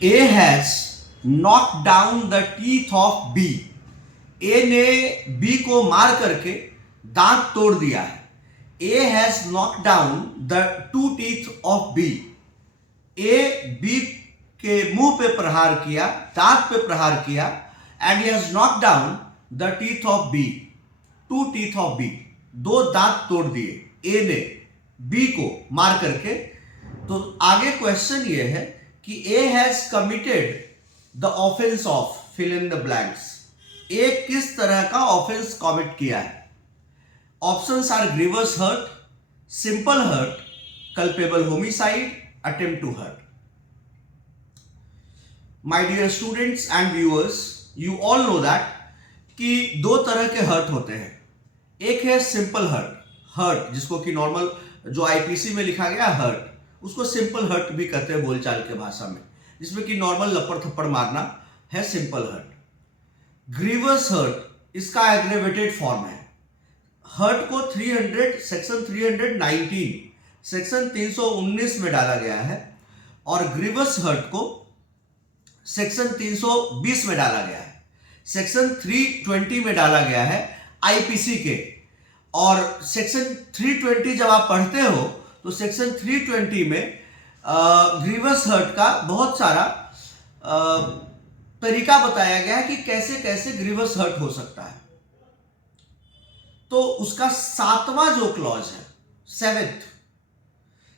A has knocked down the teeth of B. A ने B को मार करके दांत तोड़ दिया है. A has knocked down the two teeth of B. A B के मुंह पे प्रहार किया, दांत पे प्रहार किया, and he has knocked down the teeth of B. Two teeth of B. दो दांत तोड़ दिए A ने B को मार करके. तो आगे क्वेश्चन ये है कि A has committed the offense of fill in the blanks. A किस तरह का ऑफेंस कमिट किया है? Options are grievous hurt, simple hurt, culpable homicide, attempt to hurt. My dear students and viewers, you all know that कि दो तरह के hurt होते हैं. एक है सिंपल हर्ट, हर्ट जिसको कि नॉर्मल जो आईपीसी में लिखा गया हर्ट, उसको सिंपल हर्ट भी कहते हैं बोलचाल के भाषा में, जिसमें कि नॉर्मल लपड़ थप्पड़ मारना है सिंपल हर्ट. ग्रीवस हर्ट इसका एग्रेवेटेड फॉर्म है. हर्ट को 300 सेक्शन 319 सेक्शन 319 में डाला गया है और ग्रीवस हर्ट को सेक्शन 320 में डाला गया है. सेक्शन 320 में डाला गया है आईपीसी के. और सेक्शन 320 जब आप पढ़ते हो तो सेक्शन 320 में ग्रीवस हर्ट का बहुत सारा तरीका बताया गया है कि कैसे कैसे ग्रीवस हर्ट हो सकता है. तो उसका सातवां जो क्लॉज है,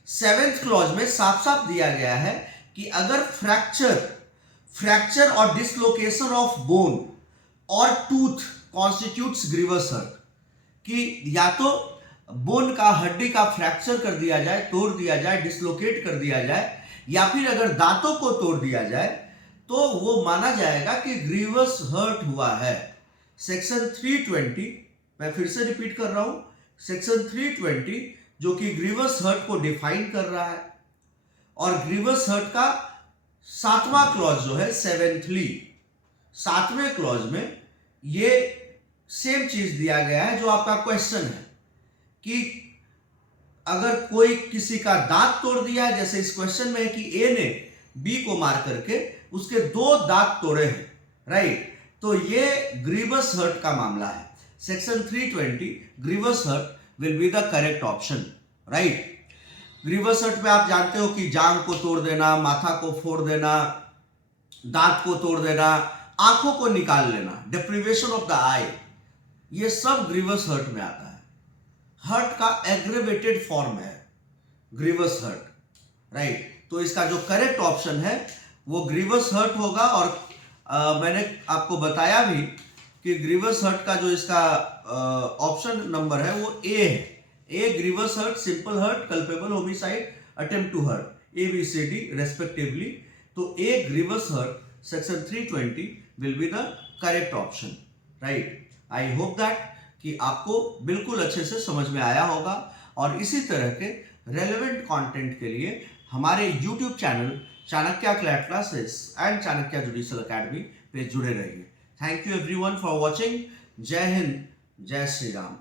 सेवेंथ क्लॉज में साफ साफ दिया गया है कि अगर फ्रैक्चर और डिसलोकेशन ऑफ बोन और टूथ कॉन्स्टिट्यूट्स ग्रीवस हर्ट, कि या तो बोन का हड्डी का फ्रैक्चर कर दिया जाए, तोड़ दिया जाए, डिसलोकेट कर दिया जाए, या फिर अगर दांतों को तोड़ दिया जाए तो वो माना जाएगा कि ग्रीवस हर्ट हुआ है. सेक्शन 320, मैं फिर से रिपीट कर रहा हूं, सेक्शन 320 जो कि ग्रीवस हर्ट को डिफाइन कर रहा है. और ग्रीवस हर्ट का सातवां क्लॉज जो है सातवें क्लॉज में ये सेम चीज दिया गया है जो आपका क्वेश्चन है कि अगर कोई किसी का दांत तोड़ दिया है, जैसे इस क्वेश्चन में है कि ए ने बी को मार करके उसके दो दांत तोड़े हैं, राइट. तो ये ग्रीवस हर्ट का मामला है. Section 320 grievous hurt will be the correct option, right. Grievous hurt में आप जानते हो कि जांघ को तोड़ देना, माथा को फोड़ देना, दांत को तोड़ देना, आंखों को निकाल लेना, डेप्रिवेशन ऑफ द आई, ये सब ग्रीवस हर्ट में आता है. हर्ट का एग्रेवेटेड फॉर्म है ग्रीवस हर्ट, राइट. तो इसका जो करेक्ट ऑप्शन है वो ग्रीवस हर्ट होगा. और मैंने आपको बताया भी कि ग्रीवस हर्ट का जो इसका ऑप्शन नंबर है वो ए है. A grievous hurt, simple hurt, culpable homicide, attempt to hurt, ABCD respectively. तो A grievous hurt section 320 will be the correct option, right. I hope that कि आपको बिल्कुल अच्छे से समझ में आया होगा. और इसी तरह के रेलेवेंट कंटेंट के लिए हमारे YouTube channel Chanakya CLAT classes and Chanakya judicial academy पे जुड़े रहिए. Thank you everyone for watching. जय हिंद, जय श्री राम.